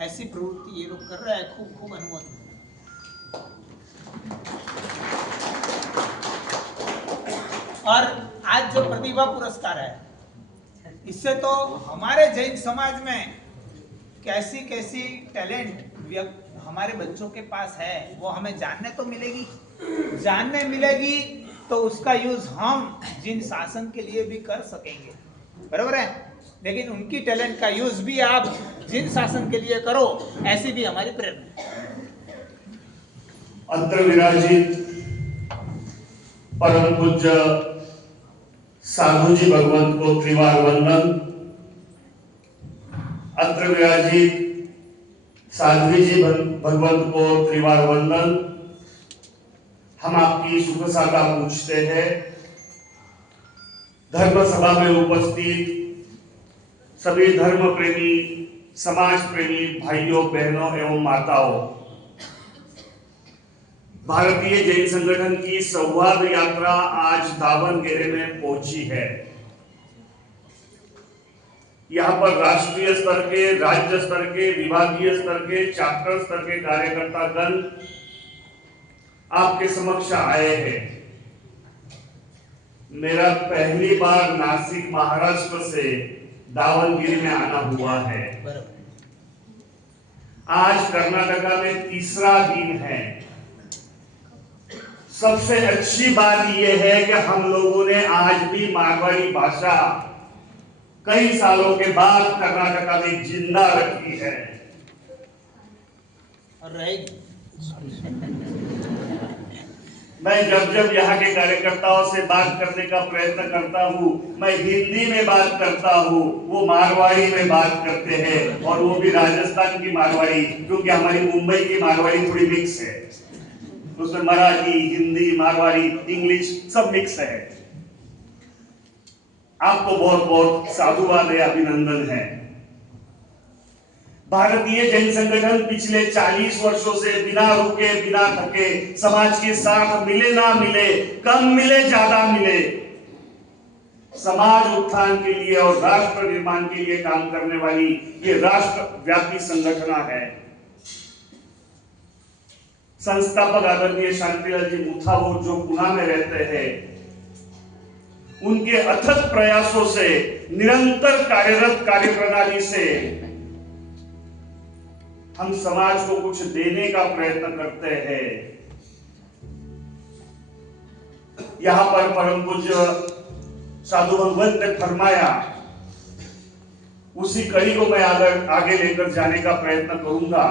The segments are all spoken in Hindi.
ऐसी प्रवृत्ति ये लोग कर रहे हैं, खूब खूब अनुमोदन। और आज जो प्रतिभा पुरस्कार है, इससे तो हमारे जैन समाज में कैसी कैसी टैलेंट हमारे बच्चों के पास है वो हमें जानने तो मिलेगी, जानने मिलेगी तो उसका यूज हम जिन शासन के लिए भी कर सकेंगे, बराबर है। लेकिन उनकी टैलेंट का यूज भी आप जिन शासन के लिए करो, ऐसी भी हमारी प्रेरणा है। अत्र विराजित परम पूज्य साधु जी भगवंत को त्रिवार वंदन। अत्र विराजित साध्वी जी भगवंत को त्रिवार वंदन। हम आपकी शुभ साका पूछते हैं। धर्म सभा में उपस्थित सभी धर्म प्रेमी, समाज प्रेमी भाइयों, बहनों एवं माताओं, भारतीय जैन संगठन की संवाद यात्रा आज दावणगेरे में पहुंची है। यहाँ पर राष्ट्रीय स्तर के, राज्य स्तर के, विभागीय स्तर के, चैप्टर स्तर के कार्यकर्ता गण आपके समक्ष आए हैं। मेरा पहली बार नासिक महाराष्ट्र से दावणगेरे में आना हुआ है। आज कर्नाटका में तीसरा दिन है। सबसे अच्छी बात यह है कि हम लोगों ने आज भी मारवाड़ी भाषा कई सालों के बाद कर्नाटका में जिंदा रखी है और रहेगी। मैं जब यहाँ के कार्यकर्ताओं से बात करने का प्रयत्न करता हूँ, मैं हिंदी में बात करता हूँ, वो मारवाड़ी में बात करते हैं, और वो भी राजस्थान की मारवाड़ी, क्योंकि हमारी मुंबई की मारवाड़ी थोड़ी मिक्स है, उसमें मराठी, हिंदी, मारवाड़ी, इंग्लिश सब मिक्स है। आपको बहुत बहुत साधुवाद है, अभिनंदन है। भारतीय जैन संगठन पिछले 40 वर्षों से बिना रुके, बिना थके, समाज के साथ मिले ना मिले, कम मिले ज्यादा मिले, समाज उत्थान के लिए और राष्ट्र निर्माण के लिए काम करने वाली ये राष्ट्रव्यापी संगठन है। संस्थापक आदरणीय शांतिलाल जी मुथावो जो पुणे में रहते हैं, उनके अथक प्रयासों से, निरंतर कार्यरत कार्यप्रणाली से हम समाज को कुछ देने का प्रयत्न करते हैं। यहां पर परम पूज्य साधु भगवंत ने फरमाया, उसी कड़ी को मैं आगे लेकर जाने का प्रयत्न करूंगा।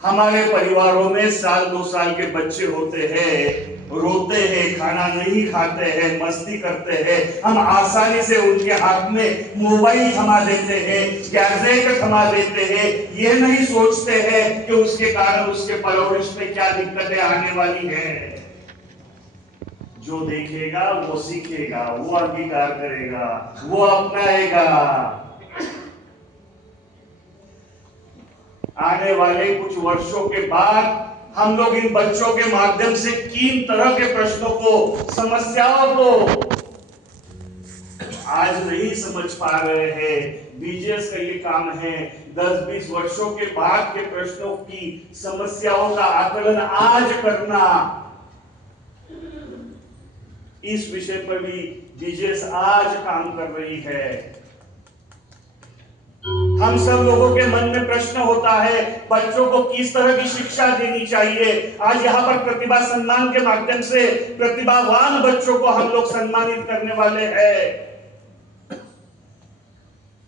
हमारे परिवारों में 1-2 साल के बच्चे होते हैं, रोते हैं, खाना नहीं खाते हैं, मस्ती करते हैं, हम आसानी से उनके हाथ में मोबाइल थमा देते हैं, गैजेट थमा देते हैं, ये नहीं सोचते हैं कि उसके कारण उसके परवरिश में क्या दिक्कतें आने वाली है। जो देखेगा वो सीखेगा, वो अंगीकार करेगा, वो अपनाएगा। आने वाले कुछ वर्षों के बाद हम लोग इन बच्चों के माध्यम से किन तरह के प्रश्नों को, समस्याओं को आज नहीं समझ पा रहे हैं। बीजेएस का ये काम है 10-20 वर्षों के बाद के प्रश्नों की, समस्याओं का आकलन आज करना। इस विषय पर भी बीजेएस आज काम कर रही है। हम सब लोगों के मन में प्रश्न होता है, बच्चों को किस तरह की शिक्षा देनी चाहिए। आज यहाँ पर प्रतिभा सम्मान के माध्यम से प्रतिभावान बच्चों को हम लोग सम्मानित करने वाले हैं।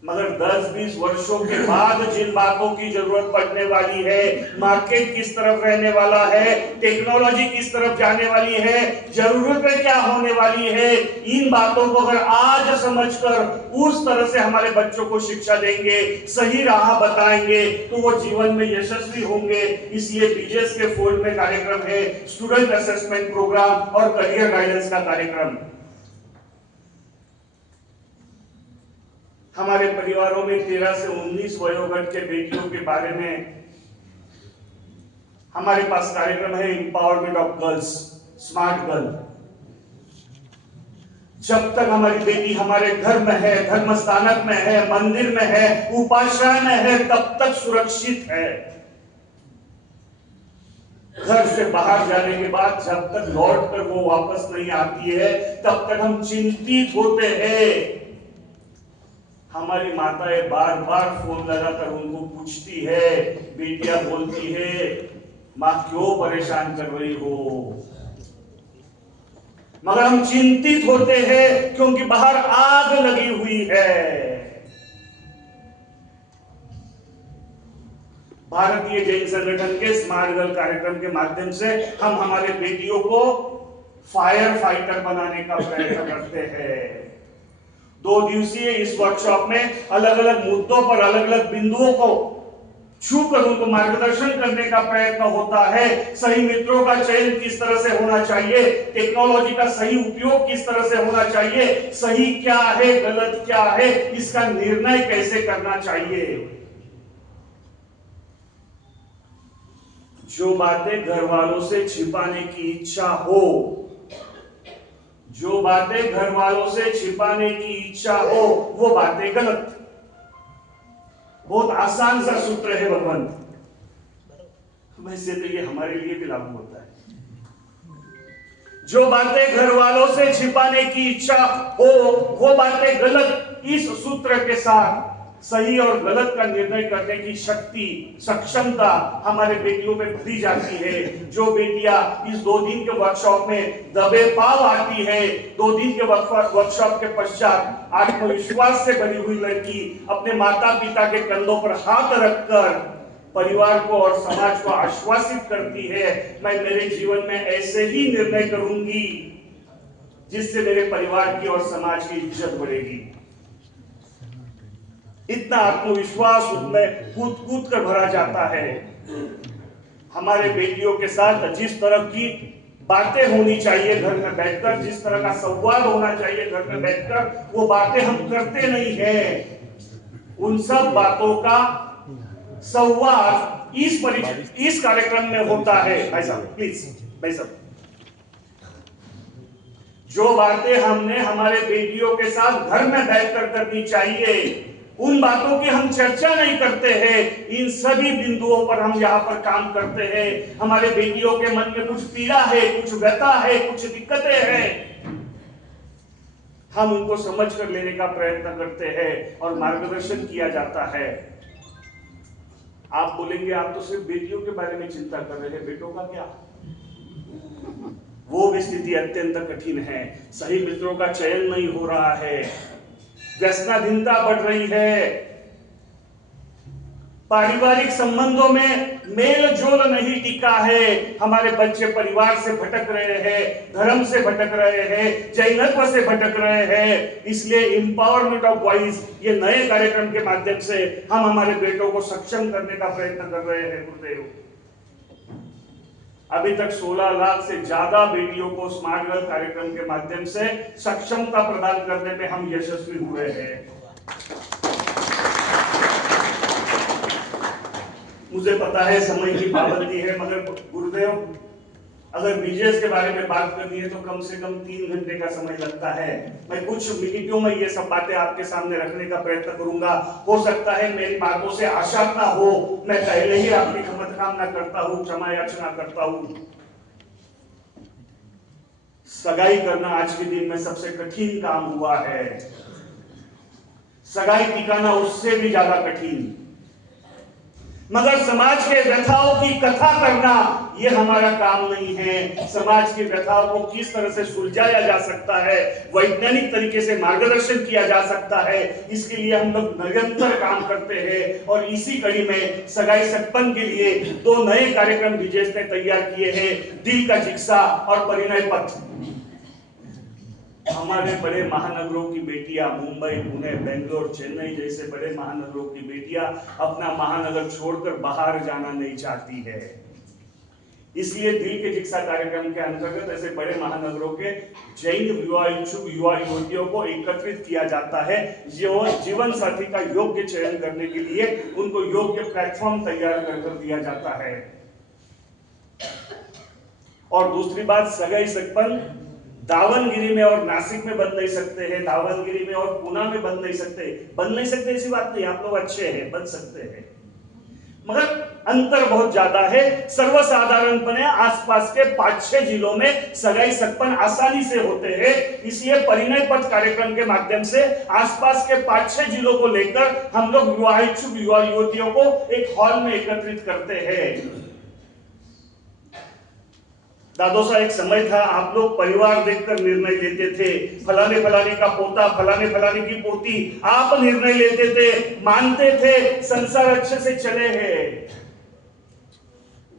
मगर 10-20 वर्षों के बाद जिन बातों की जरूरत पड़ने वाली है, मार्केट किस तरफ रहने वाला है, टेक्नोलॉजी किस तरफ जाने वाली है, जरूरतें क्या होने वाली है, इन बातों को अगर आज समझकर उस तरह से हमारे बच्चों को शिक्षा देंगे, सही राह बताएंगे, तो वो जीवन में यशस्वी होंगे। इसलिए बीजेएस के फोल्ड में कार्यक्रम है स्टूडेंट असेसमेंट प्रोग्राम और करियर गाइडेंस का कार्यक्रम। हमारे परिवारों में 13 से 19 वयोवर्ग के बेटियों के बारे में हमारे पास कार्यक्रम है empowerment of girls, smart girl. जब तक हमारी बेटी हमारे घर में है, धर्म स्थानक में है, मंदिर में है, उपाश्रय में है, तब तक सुरक्षित है। घर से बाहर जाने के बाद जब तक लौट कर वो वापस नहीं आती है, तब तक हम चिंतित होते हैं। हमारी माताएं बार बार फोन लगाकर उनको पूछती है, बेटियां बोलती है, मां क्यों परेशान कर रही हो? मगर हम चिंतित होते हैं क्योंकि बाहर आग लगी हुई है। भारतीय जैन संगठन के स्मार्ट गर्ल कार्यक्रम के माध्यम से हम हमारे बेटियों को फायर फाइटर बनाने का प्रयत्न करते हैं। 2 दिवसीय इस वर्कशॉप में अलग अलग मुद्दों पर अलग अलग बिंदुओं को छूकर उनको मार्गदर्शन करने का प्रयत्न होता है। सही मित्रों का चयन किस तरह से होना चाहिए, टेक्नोलॉजी का सही उपयोग किस तरह से होना चाहिए, सही क्या है गलत क्या है, इसका निर्णय कैसे करना चाहिए। जो बातें घर वालों से छिपाने की इच्छा हो, जो बातें घर वालों से छिपाने की इच्छा हो, वो बातें गलत। बहुत आसान सा सूत्र है भगवंत, वैसे तो ये हमारे लिए भी लागू होता है। जो बातें घर वालों से छिपाने की इच्छा हो, वो बातें गलत। इस सूत्र के साथ सही और गलत का निर्णय करने की शक्ति, सक्षमता हमारे बेटियों में भरी जाती है। जो बेटियां इस 2 दिन के वर्कशॉप में दबे पाव आती है, 2 दिन के वर्कशॉप के पश्चात आत्मविश्वास से भरी हुई लड़की अपने माता पिता के कंधों पर हाथ रखकर परिवार को और समाज को आश्वासित करती है, मैं मेरे जीवन में ऐसे ही निर्णय करूंगी जिससे मेरे परिवार की और समाज की इज्जत बढ़ेगी। इतना आत्मविश्वास उनमें कूद कूद कर भरा जाता है। हमारे बेटियों के साथ जिस तरह की बातें होनी चाहिए घर में बैठकर, जिस तरह का संवाद होना चाहिए घर में बैठकर, वो बातें हम करते नहीं हैं। उन सब बातों का संवाद इस कार्यक्रम में होता है। भाई साहब प्लीज, भाई साहब, जो बातें हमने हमारे बेटियों के साथ घर में बैठकर करनी चाहिए, उन बातों की हम चर्चा नहीं करते हैं। इन सभी बिंदुओं पर हम यहाँ पर काम करते हैं। हमारे बेटियों के मन में कुछ पीड़ा है, कुछ व्यथा है, कुछ दिक्कतें हैं, हम उनको समझ कर लेने का प्रयत्न करते हैं और मार्गदर्शन किया जाता है। आप बोलेंगे आप तो सिर्फ बेटियों के बारे में चिंता कर रहे हैं, बेटों का क्या? वो भी स्थिति अत्यंत कठिन है। सही मित्रों का चयन नहीं हो रहा है, व्यसनाधीनता बढ़ रही है, पारिवारिक संबंधों में मेल जोल नहीं टिका है, हमारे बच्चे परिवार से भटक रहे हैं, धर्म से भटक रहे हैं, जैनत्व से भटक रहे हैं। इसलिए एम्पावरमेंट ऑफ बॉयज, ये नए कार्यक्रम के माध्यम से हम हमारे बेटों को सक्षम करने का प्रयत्न कर रहे हैं। गुरुदेव, अभी तक 16 लाख से ज्यादा बेटियों को स्मार्ट गर्ल कार्यक्रम के माध्यम से सक्षमता प्रदान करने में हम यशस्वी हुए हैं। मुझे पता है समय की पाबंदी है, मगर गुरुदेव, अगर बीजेएस के बारे में बात करनी है तो कम से कम 3 घंटे का समय लगता है। मैं कुछ मिनटों में ये सब बातें आपके सामने रखने का प्रयत्न करूंगा। हो सकता है मेरी बातों से आशा ना हो, मैं पहले ही आपकी क्षमा कामना करता हूं, क्षमा याचना करता हूं। सगाई करना आज के दिन में सबसे कठिन काम हुआ है, सगाई टिकाना उससे भी ज्यादा कठिन। मगर समाज के व्यथाओं की कथा करना ये हमारा काम नहीं है। समाज की व्यथाओं को किस तरह से सुलझाया जा सकता है, वैज्ञानिक तरीके से मार्गदर्शन किया जा सकता है, इसके लिए हम लोग निरंतर काम करते हैं। और इसी कड़ी में सगाई सत्पन के लिए 2 नए कार्यक्रम बीजेएस ने तैयार किए हैं, दिल का जिक्सा और परिणय पथ। हमारे बड़े महानगरों की बेटियां, मुंबई, पुणे, बेंगलोर, चेन्नई जैसे बड़े महानगरों की बेटियां अपना महानगर छोड़कर बाहर जाना नहीं चाहती है। इसलिए दिल के जिक्सा कार्यक्रम के अंतर्गत ऐसे बड़े महानगरों के जैन विवाह इच्छुक युवा युवतियों को एकत्रित किया जाता है, जो जीवन साथी का योग्य चयन करने के लिए उनको योग्य प्लेटफॉर्म तैयार कर दिया जाता है। और दूसरी बात, सगाई सत्पन दावनगिरी में और नासिक में बन नहीं सकते हैं, दावनगिरी में और पुणे में बन नहीं सकते ऐसी बात नहीं, आप लोग अच्छे हैं, बन सकते हैं, मगर अंतर बहुत ज्यादा है। सर्वसाधारणपणे आसपास के 5-6 जिलों में सगाई सगपन आसानी से होते हैं, इसलिए परिणय पथ कार्यक्रम के माध्यम से आसपास के 5-6 जिलों को लेकर हम लोग विवाहित युवा युवतियों को एक हॉल में एकत्रित करते हैं। दादोसा एक समय था, आप लोग परिवार देखकर निर्णय लेते थे, फलाने फलाने का पोता, फलाने फलाने की पोती, आप निर्णय लेते थे, मानते थे, संसार अच्छे से चले हैं।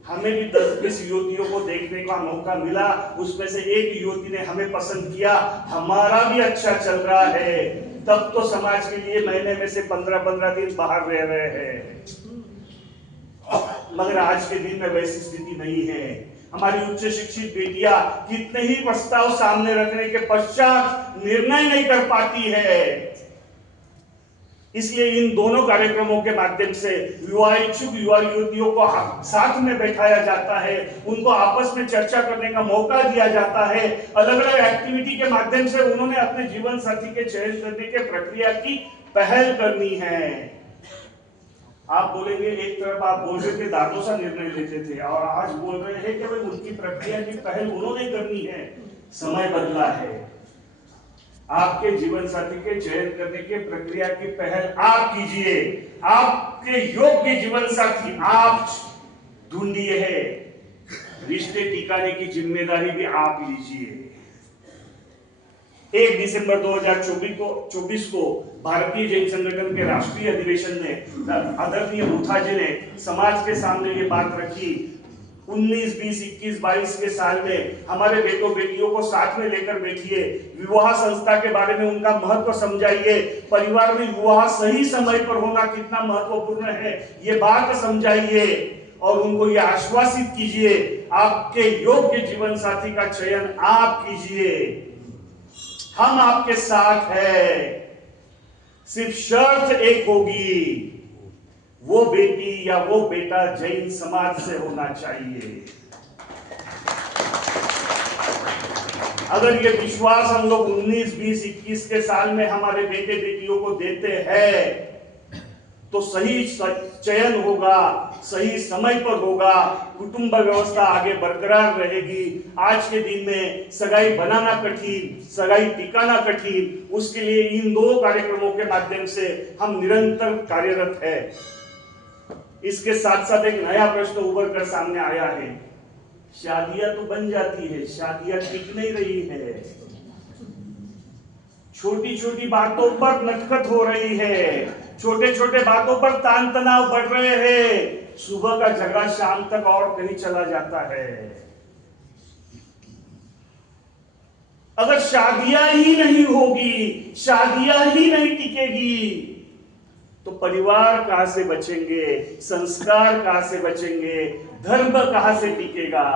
हमें भी 10-20 युवतियों को देखने का मौका मिला, उसमें से एक युवती ने हमें पसंद किया, हमारा भी अच्छा चल रहा है, तब तो समाज के लिए महीने में से 15-15 दिन बाहर रह रहे हैं। मगर आज के दिन में वैसी स्थिति नहीं है। हमारी उच्च शिक्षित बेटियां कितने ही प्रस्ताव सामने रखने के पश्चात निर्णय नहीं कर पाती है। इसलिए इन दोनों कार्यक्रमों के माध्यम से युवा इच्छुक युवा युवतियों को साथ में बैठाया जाता है, उनको आपस में चर्चा करने का मौका दिया जाता है। अलग अलग एक्टिविटी के माध्यम से उन्होंने अपने जीवन साथी के चयन करने के प्रक्रिया की पहल करनी है। आप बोलेंगे, एक तरफ आप बोल रहे थे दादोसा निर्णय लेते थे और आज बोल रहे हैं कि भाई उनकी प्रक्रिया की पहल उन्होंने करनी है। समय बदला है, आपके जीवन साथी के चयन करने की प्रक्रिया की पहल आप कीजिए, आपके योग्य जीवन साथी आप ढूंढिए है, रिश्ते टिकाने की जिम्मेदारी भी आप लीजिए। 1 दिसंबर 2024 को भारतीय जैन संगठन के राष्ट्रीय अधिवेशन में आदरणीय मुथा जी ने समाज के सामने ये बात रखी, 19, 20, 21, 22 के साल में हमारे बेटों बेटियों को साथ में लेकर बैठिए, विवाह संस्था के बारे में उनका महत्व समझाइए, परिवार में विवाह सही समय पर होना कितना महत्वपूर्ण है ये बात समझाइए और उनको ये आश्वासित कीजिए, आपके योग्य जीवन साथी का चयन आप कीजिए, हम आपके साथ हैं। सिर्फ शर्त एक होगी, वो बेटी या वो बेटा जैन समाज से होना चाहिए। अगर ये विश्वास हम लोग 19, 20, 21 के साल में हमारे बेटे बेटियों को देते हैं तो सही चयन होगा, सही समय पर होगा, कुटुंब व्यवस्था आगे बरकरार रहेगी। आज के दिन में सगाई बनाना कठिन, सगाई टिकाना कठिन, उसके लिए इन 2 कार्यक्रमों के माध्यम से हम निरंतर कार्यरत है। इसके साथ साथ एक नया प्रश्न उभर कर सामने आया है, शादियां तो बन जाती है, शादियां टिक नहीं रही है, छोटी छोटी बातों पर नटखट हो रही है, छोटे छोटे बातों पर तान तनाव बढ़ रहे हैं, सुबह का झगड़ा शाम तक और कहीं चला जाता है। अगर शादियां ही नहीं होगी, शादियां ही नहीं टिकेगी तो परिवार कहां से बचेंगे, संस्कार कहां से बचेंगे, धर्म कहां से टिकेगा।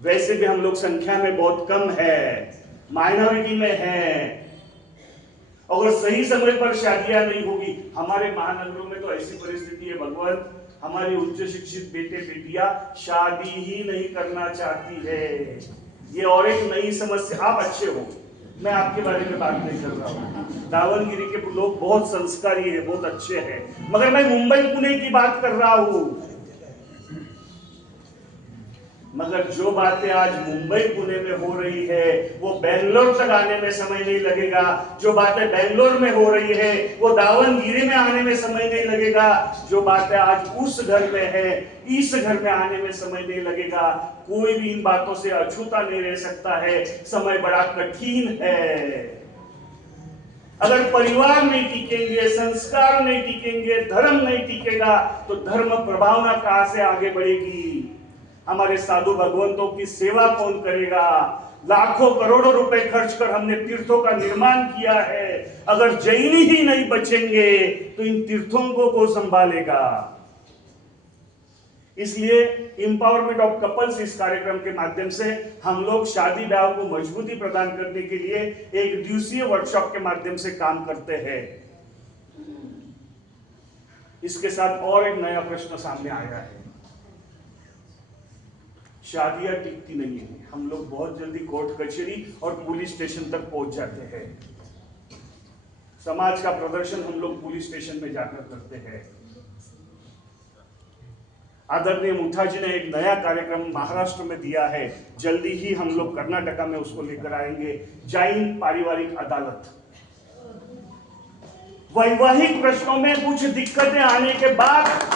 वैसे भी हम लोग संख्या में बहुत कम है, माइनॉरिटी में है। अगर सही समय पर शादियां नहीं होगी, हमारे महानगरों में तो ऐसी परिस्थिति है भगवान, हमारी उच्च शिक्षित बेटे बेटियां शादी ही नहीं करना चाहती है। ये और एक नई समस्या। आप अच्छे हो, मैं आपके बारे में बात नहीं कर रहा हूँ, दावनगिरी के लोग बहुत संस्कारी है, बहुत अच्छे हैं, मगर मैं मुंबई पुणे की बात कर रहा हूँ। मगर जो बातें आज मुंबई पुणे में हो रही है वो बेंगलोर तक आने में समय नहीं लगेगा, जो बातें बेंगलोर में हो रही है वो दावनगिरी में आने में समय नहीं लगेगा, जो बातें आज उस घर में है इस घर में आने में समय नहीं लगेगा। कोई भी इन बातों से अछूता नहीं रह सकता है, समय बड़ा कठिन है। अगर परिवार नहीं टिकेंगे, संस्कार नहीं टिकेंगे, धर्म नहीं टिकेगा तो धर्म प्रभावना कहां से आगे बढ़ेगी। हमारे साधु भगवंतों की सेवा कौन करेगा। लाखों करोड़ों रुपए खर्च कर हमने तीर्थों का निर्माण किया है, अगर जैनी ही नहीं बचेंगे तो इन तीर्थों को कौन संभालेगा। इसलिए इंपावरमेंट ऑफ कपल्स इस कार्यक्रम के माध्यम से हम लोग शादी ब्याह को मजबूती प्रदान करने के लिए एक दिवसीय वर्कशॉप के माध्यम से काम करते हैं। इसके साथ और एक नया प्रश्न सामने आया है, शादियां टिकती नहीं है। हम लोग बहुत जल्दी कोर्ट कचहरी और पुलिस स्टेशन तक पहुंच जाते हैं। समाज का प्रदर्शन हम लोग पुलिस स्टेशन में जाकर करते हैं। आदरणीय मुठा जी ने एक नया कार्यक्रम महाराष्ट्र में दिया है, जल्दी ही हम लोग कर्नाटका में उसको लेकर आएंगे, जैन पारिवारिक अदालत। वैवाहिक प्रश्नों में कुछ दिक्कतें आने के बाद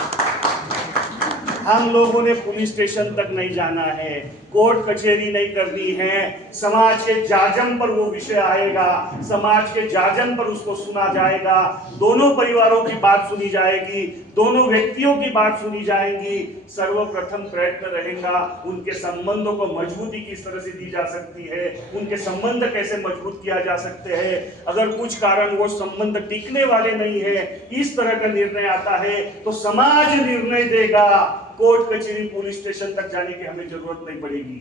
हम लोगों ने पुलिस स्टेशन तक नहीं जाना है, कोर्ट कचहरी नहीं करनी है। समाज के जाजम पर वो विषय आएगा, समाज के जाजम पर उसको सुना जाएगा, दोनों परिवारों की बात सुनी जाएगी, दोनों व्यक्तियों की बात सुनी जाएगी। सर्वप्रथम प्रयत्न रहेगा उनके संबंधों को मजबूती किस तरह से दी जा सकती है, उनके संबंध कैसे मजबूत किया जा सकते हैं। अगर कुछ कारण वो संबंध टिकने वाले नहीं है, इस तरह का निर्णय आता है तो समाज निर्णय देगा। कोर्ट कचहरी पुलिस स्टेशन तक जाने की हमें जरूरत नहीं पड़ेगी।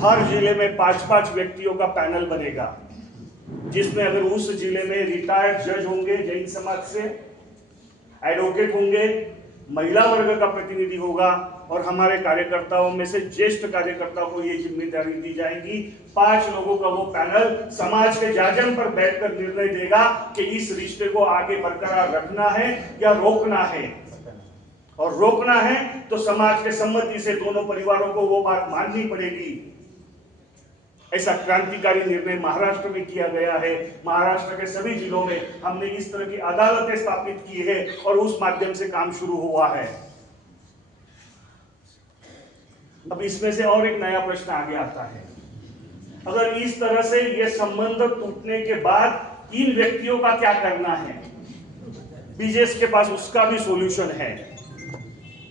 हर जिले में 5-5 व्यक्तियों का पैनल बनेगा, जिसमें अगर उस जिले में रिटायर्ड जज होंगे जैन समाज से, एडवोकेट होंगे, महिला वर्ग का प्रतिनिधि होगा और हमारे कार्यकर्ताओं में से ज्येष्ठ कार्यकर्ताओं को ये जिम्मेदारी दी जाएगी। 5 लोगों का वो पैनल समाज के जाजम पर बैठकर निर्णय देगा कि इस रिश्ते को आगे बरकरार रखना है या रोकना है। और रोकना है तो समाज के सम्मति से दोनों परिवारों को वो बात माननी पड़ेगी। ऐसा क्रांतिकारी निर्णय महाराष्ट्र में किया गया है। महाराष्ट्र के सभी जिलों में हमने इस तरह की अदालतें स्थापित की है और उस माध्यम से काम शुरू हुआ है। अब इसमें से और एक नया प्रश्न आगे आता है, अगर इस तरह से ये संबंध टूटने के बाद इन व्यक्तियों का क्या करना है? बीजेएस के पास उसका भी सॉल्यूशन है।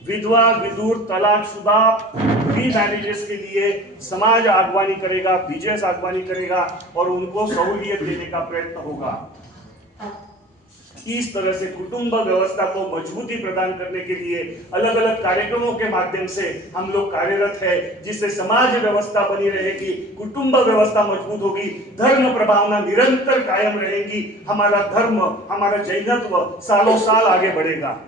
विधवा, विधुर, तलाकशुदा, रीमैरिजेस के लिए समाज आगवानी करेगा, बीजेएस आगवानी करेगा और उनको सहूलियत देने का प्रयत्न होगा। इस तरह से कुटुंब व्यवस्था को मजबूती प्रदान करने के लिए अलग अलग कार्यक्रमों के माध्यम से हम लोग कार्यरत है, जिससे समाज व्यवस्था बनी रहेगी, कुटुंब व्यवस्था मजबूत होगी, धर्म प्रभावना निरंतर कायम रहेगी, हमारा धर्म, हमारा जैनत्व सालों साल आगे बढ़ेगा।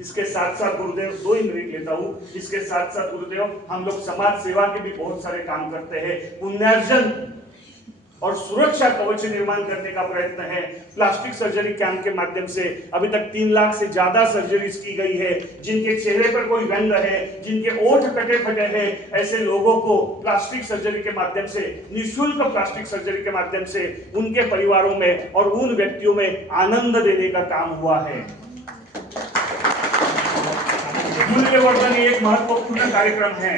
इसके साथ साथ गुरुदेव 2 ही मिनट लेता हूं, इसके साथ साथ गुरुदेव हम लोग समाज सेवा के भी बहुत सारे काम करते हैं। पुनर्जन और सुरक्षा कवच निर्माण करने का प्रयत्न है। प्लास्टिक सर्जरी कैंप के माध्यम से अभी तक 3 लाख से ज्यादा सर्जरीज की गई है। जिनके चेहरे पर कोई रंग है, जिनके ओठ कटे फटे हैं, ऐसे लोगों को प्लास्टिक सर्जरी के माध्यम से, निःशुल्क प्लास्टिक सर्जरी के माध्यम से उनके परिवारों में और उन व्यक्तियों में आनंद देने का काम हुआ है। मूल्यवर्धन एक महत्वपूर्ण कार्यक्रम है।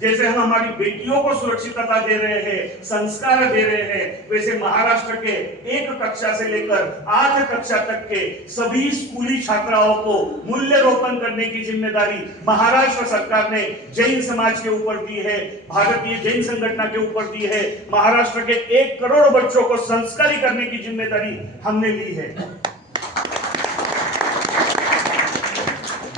जैसे हम हमारी बेटियों को सुरक्षितता दे रहे हैं, संस्कार दे रहे हैं, वैसे महाराष्ट्र के 1 कक्षा से लेकर 8 कक्षा तक के सभी स्कूली छात्राओं को मूल्यरोपण करने की जिम्मेदारी महाराष्ट्र सरकार ने जैन समाज के ऊपर दी है, भारतीय जैन संगठन के ऊपर दी है। महाराष्ट्र के 1 करोड़ बच्चों को संस्कारी करने की जिम्मेदारी हमने ली है।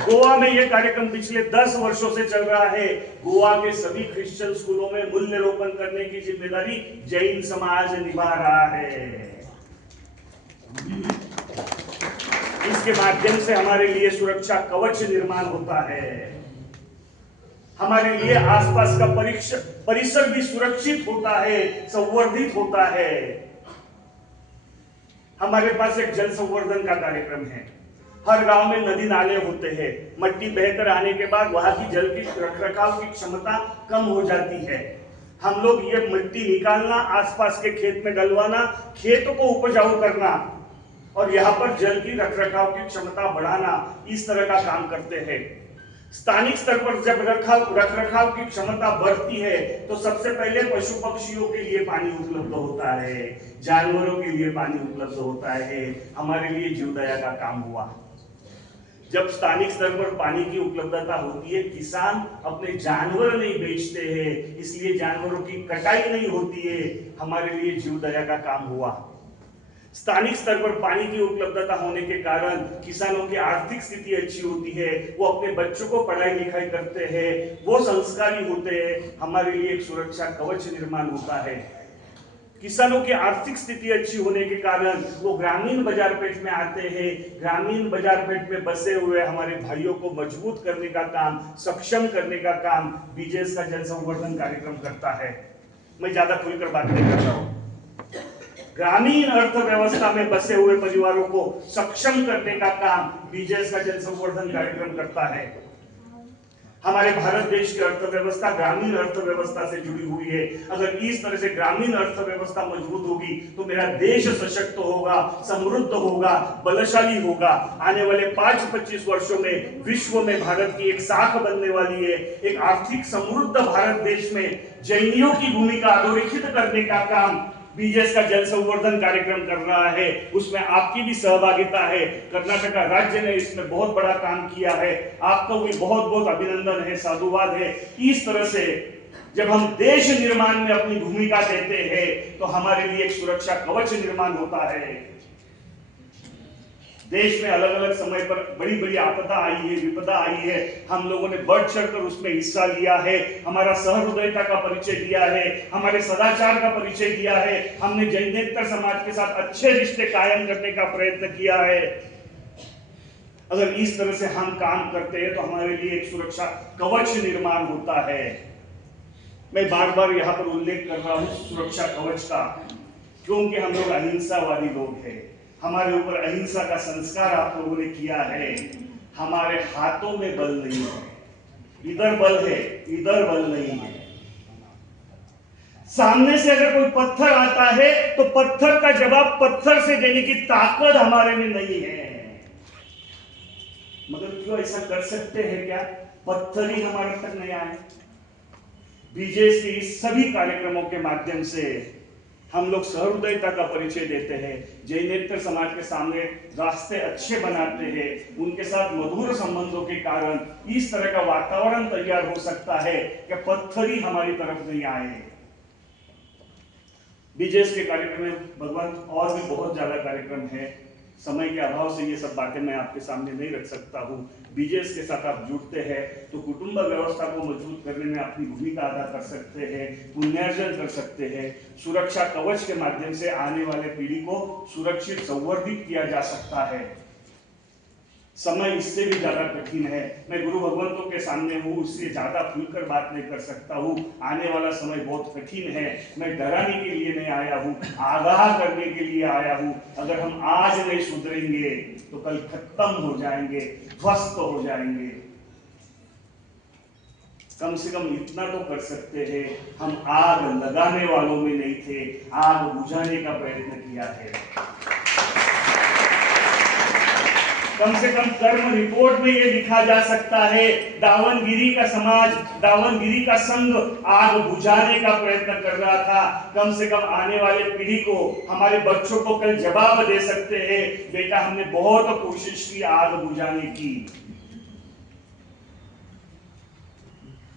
गोवा में यह कार्यक्रम पिछले 10 वर्षों से चल रहा है। गोवा के सभी क्रिश्चियन स्कूलों में मूल्य रोपण करने की जिम्मेदारी जैन समाज निभा रहा है। इसके माध्यम से हमारे लिए सुरक्षा कवच निर्माण होता है। हमारे लिए आसपास का परिसर भी सुरक्षित होता है, संवर्धित होता है। हमारे पास एक जल संवर्धन का कार्यक्रम है। हर गांव में नदी नाले होते हैं। मिट्टी बहकर आने के बाद वहां की जल की रखरखाव की क्षमता कम हो जाती है। हम लोग ये मिट्टी निकालना, आसपास के खेत में डलवाना, खेत को उपजाऊ करना और यहाँ पर जल की रखरखाव की क्षमता बढ़ाना, इस तरह का काम करते हैं। स्थानिक स्तर पर जब रखरखाव की क्षमता बढ़ती है तो सबसे पहले पशु पक्षियों के लिए पानी उपलब्ध होता है, जानवरों के लिए पानी उपलब्ध होता है, हमारे लिए जीवदया का काम हुआ। जब स्थानिक स्तर पर पानी की उपलब्धता होती है, किसान अपने जानवर नहीं बेचते हैं, इसलिए जानवरों की कटाई नहीं होती है, हमारे लिए जीवदया का काम हुआ। स्थानिक स्तर पर पानी की उपलब्धता होने के कारण किसानों की आर्थिक स्थिति अच्छी होती है, वो अपने बच्चों को पढ़ाई लिखाई करते हैं, वो संस्कारी होते हैं, हमारे लिए एक सुरक्षा कवच निर्माण होता है। किसानों की आर्थिक स्थिति अच्छी होने के कारण वो ग्रामीण बाजार पेट में आते हैं। ग्रामीण बाजार पेट में बसे हुए हमारे भाइयों को मजबूत करने का काम, सक्षम करने का काम बीजेएस का जन संवर्धन कार्यक्रम करता है। मैं ज्यादा खुलकर बात नहीं कर रहा हूं। ग्रामीण अर्थव्यवस्था में बसे हुए परिवारों को सक्षम करने का काम बीजेएस का जन संवर्धन कार्यक्रम करता है। हमारे भारत देश की अर्थव्यवस्था ग्रामीण अर्थव्यवस्था से जुड़ी हुई है। अगर इस तरह से ग्रामीण अर्थव्यवस्था मजबूत होगी तो मेरा देश सशक्त होगा, समृद्ध होगा, बलशाली होगा। आने वाले 5-25 वर्षों में विश्व में भारत की एक शाख बनने वाली है। एक आर्थिक समृद्ध भारत देश में जैनियों की भूमिका अधोरेखित करने का काम बीजेएस का जल संवर्धन कार्यक्रम कर रहा है। उसमें आपकी भी सहभागिता है। कर्नाटक राज्य ने इसमें बहुत बड़ा काम किया है। आपको भी बहुत बहुत अभिनंदन है, साधुवाद है। इस तरह से जब हम देश निर्माण में अपनी भूमिका देते हैं तो हमारे लिए एक सुरक्षा कवच निर्माण होता है। देश में अलग अलग समय पर बड़ी बड़ी आपदा आई है, विपदा आई है। हम लोगों ने बढ़ चढ़कर उसमें हिस्सा लिया है। हमारा सहृदयता का परिचय दिया है, हमारे सदाचार का परिचय दिया है। हमने जैनेतर समाज के साथ अच्छे रिश्ते कायम करने का प्रयत्न किया है। अगर इस तरह से हम काम करते हैं तो हमारे लिए एक सुरक्षा कवच निर्माण होता है। मैं बार बार यहाँ पर उल्लेख कर रहा हूँ सुरक्षा कवच का, क्योंकि हम लोग अहिंसावादी लोग हैं। हमारे ऊपर अहिंसा का संस्कार आप लोगों ने किया है। हमारे हाथों में बल नहीं है, इधर बल है, इधर बल नहीं है। सामने से अगर कोई पत्थर आता है तो पत्थर का जवाब पत्थर से देने की ताकत हमारे में नहीं है। मगर क्यों ऐसा कर सकते हैं क्या? पत्थर ही हमारे तक नहीं आए। बीजेएस के इस सभी कार्यक्रमों के माध्यम से हम लोग सहृदयता का परिचय देते हैं, जैनेतर समाज के सामने रास्ते अच्छे बनाते हैं। उनके साथ मधुर संबंधों के कारण इस तरह का वातावरण तैयार हो सकता है कि पत्थर ही हमारी तरफ नहीं आए। बीजेएस के कार्यक्रम में भगवान और भी बहुत ज्यादा कार्यक्रम है। समय के अभाव से ये सब बातें मैं आपके सामने नहीं रख सकता हूँ। बीजेएस के साथ आप जुड़ते हैं तो कुटुंब व्यवस्था को मजबूत करने में अपनी भूमिका अदा कर सकते हैं, पुनर्जन कर सकते हैं। सुरक्षा कवच के माध्यम से आने वाले पीढ़ी को सुरक्षित संवर्धित किया जा सकता है। समय इससे भी ज्यादा कठिन है। मैं गुरु भगवंतों के सामने हूँ, उससे ज्यादा खुलकर बात नहीं कर सकता हूँ। आने वाला समय बहुत कठिन है। मैं डराने के लिए नहीं आया हूँ, आगाह करने के लिए आया हूँ। अगर हम आज नहीं सुधरेंगे तो कल खत्म हो जाएंगे, ध्वस्त हो जाएंगे। कम से कम इतना तो कर सकते हैं, हम आग लगाने वालों में नहीं थे, आग बुझाने का प्रयत्न किया है। कम से कम कर्म रिपोर्ट में ये लिखा जा सकता है, दावनगिरी का समाज, दावनगिरी का संघ आग बुझाने का प्रयत्न कर रहा था। कम से कम आने वाले पीढ़ी को, हमारे बच्चों को कल जवाब दे सकते हैं, बेटा हमने बहुत कोशिश की आग बुझाने की।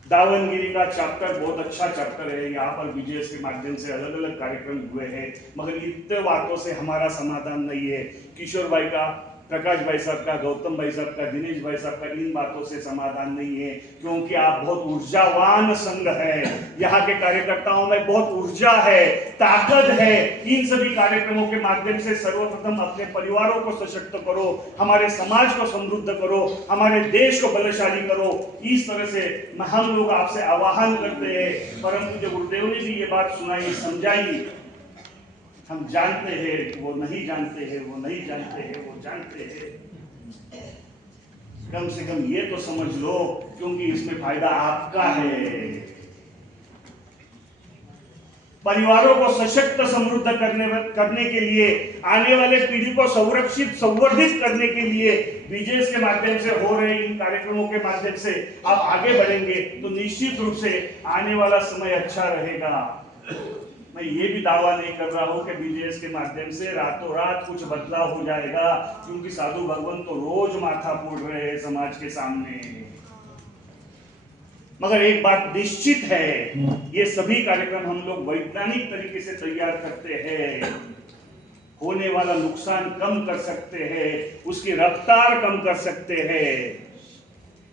दावनगिरी का चैप्टर बहुत अच्छा चैप्टर है। यहाँ पर बीजेएस के माध्यम से अलग अलग कार्यक्रम हुए हैं, मगर इतने बातों से हमारा समाधान नहीं है। किशोर भाई का, प्रकाश भाई साहब का, गौतम भाई साहब का, दिनेश भाई साहब का इन बातों से समाधान नहीं है, क्योंकि आप बहुत ऊर्जावान संघ है। यहाँ के कार्यकर्ताओं में बहुत ऊर्जा है, ताकत है। इन सभी कार्यक्रमों के माध्यम से सर्वप्रथम अपने परिवारों को सशक्त करो, हमारे समाज को समृद्ध करो, हमारे देश को बलशाली करो। इस तरह से हम लोग आपसे आह्वान करते हैं। परम पूज्य गुरुदेव ने भी ये बात सुनाई, समझाई। हम जानते हैं, वो नहीं जानते हैं, वो नहीं जानते हैं, वो जानते हैं। कम से कम ये तो समझ लो, क्योंकि इसमें फायदा आपका है। परिवारों को सशक्त समृद्ध करने के लिए, आने वाले पीढ़ी को संरक्षित संवर्धित करने के लिए बीजेएस के माध्यम से हो रहे इन कार्यक्रमों के माध्यम से आप आगे बढ़ेंगे तो निश्चित रूप से आने वाला समय अच्छा रहेगा। मैं ये भी दावा नहीं कर रहा हूं कि बीजेएस के माध्यम से रातों रात कुछ बदलाव हो जाएगा, क्योंकि साधु भगवान तो रोज माथा फोड़ रहे हैं समाज के सामने। मगर एक बात निश्चित है, ये सभी कार्यक्रम हम लोग वैज्ञानिक तरीके से तैयार करते हैं। होने वाला नुकसान कम कर सकते हैं, उसकी रफ्तार कम कर सकते हैं।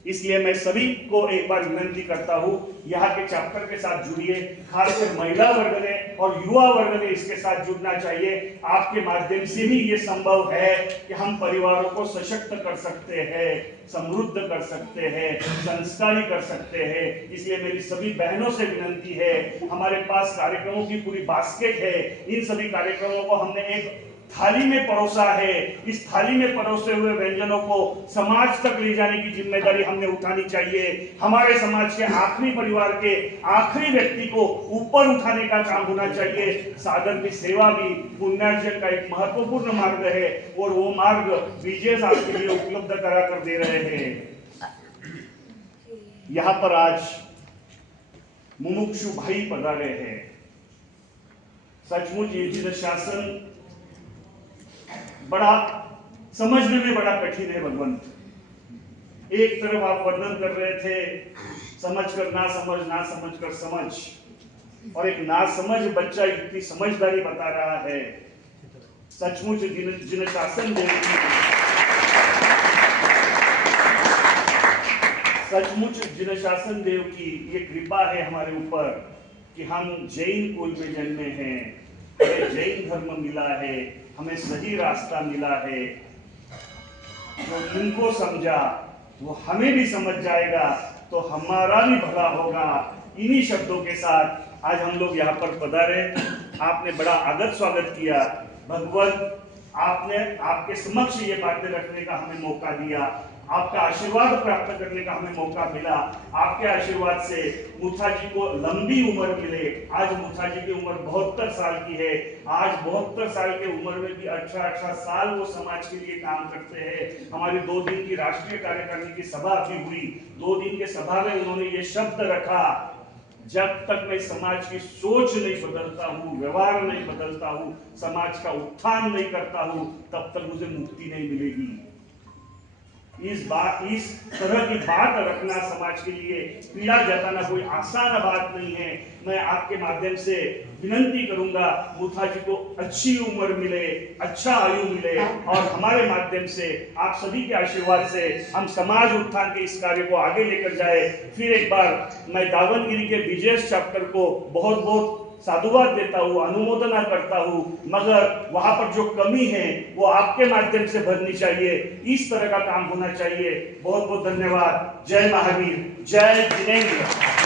इसलिए मैं सभी को एक बार विनती करता हूं, यहाँ के चैप्टर के साथ जुड़िए। खासकर महिला वर्ग ने और युवा वर्ग ने इसके साथ जुड़ना चाहिए। आपके माध्यम से ही ये संभव है कि हम परिवारों को सशक्त कर सकते हैं, समृद्ध कर सकते हैं, संस्कारी कर सकते हैं। इसलिए मेरी सभी बहनों से विनती है, हमारे पास कार्यक्रमों की पूरी बास्केट है। इन सभी कार्यक्रमों को हमने एक थाली में परोसा है। इस थाली में परोसे हुए व्यंजनों को समाज तक ले जाने की जिम्मेदारी हमने उठानी चाहिए। हमारे समाज के आखिरी परिवार के आखिरी व्यक्ति को ऊपर उठाने का काम होना चाहिए। साधन की सेवा भी पुण्यार्जन का एक महत्वपूर्ण मार्ग है और वो मार्ग विजय आपके लिए उपलब्ध करा कर दे रहे हैं। यहाँ पर आज मुमुक्षु भाई पधारे हैं। सचमुच ये जिन शासन बड़ा समझने में बड़ा कठिन है भगवंत। एक तरफ आप वर्णन कर रहे थे समझ कर ना समझ, ना समझ कर समझ, और एक ना समझ बच्चा इतनी समझदारी बता रहा है। सचमुच जिन शासन देव की, सचमुच जिन शासन देव की ये कृपा है हमारे ऊपर कि हम जैन कुल में जन्मे हैं, हमें जैन धर्म मिला है, हमें सही रास्ता मिला है। जो इनको समझा वो हमें भी समझ जाएगा तो हमारा भी भला होगा। इन्हीं शब्दों के साथ आज हम लोग यहाँ पर पधारे। आपने बड़ा आदर स्वागत किया। भगवत आपने आपके समक्ष ये बातें रखने का हमें मौका दिया, आपका आशीर्वाद प्राप्त करने का हमें मौका मिला। आपके आशीर्वाद से मुथा जी को लंबी उम्र मिले। आज मुथा जी की उम्र 72 साल की है। आज 72 साल की उम्र में भी 18 साल वो समाज के लिए काम करते हैं। हमारी 2 दिन की राष्ट्रीय कार्यकारिणी की सभा भी हुई। 2 दिन के सभा में उन्होंने ये शब्द रखा, जब तक मैं समाज की सोच नहीं बदलता हूँ, व्यवहार नहीं बदलता हूँ, समाज का उत्थान नहीं करता हूँ, तब तक मुझे मुक्ति नहीं मिलेगी। इस तरह की बात रखना समाज के लिए पीड़ा जताना कोई आसान बात नहीं है। मैं आपके माध्यम से विनती करूंगा मुथा जी को अच्छी उम्र मिले, अच्छा आयु मिले, और हमारे माध्यम से आप सभी के आशीर्वाद से हम समाज उत्थान के इस कार्य को आगे लेकर जाए। फिर एक बार मैं दावनगिरी के विजय चैप्टर को बहुत बहुत साधुवाद देता हूँ, अनुमोदना करता हूँ, मगर वहां पर जो कमी है वो आपके माध्यम से भरनी चाहिए। इस तरह का काम होना चाहिए। बहुत बहुत धन्यवाद। जय महावीर, जय जिनेंद्र।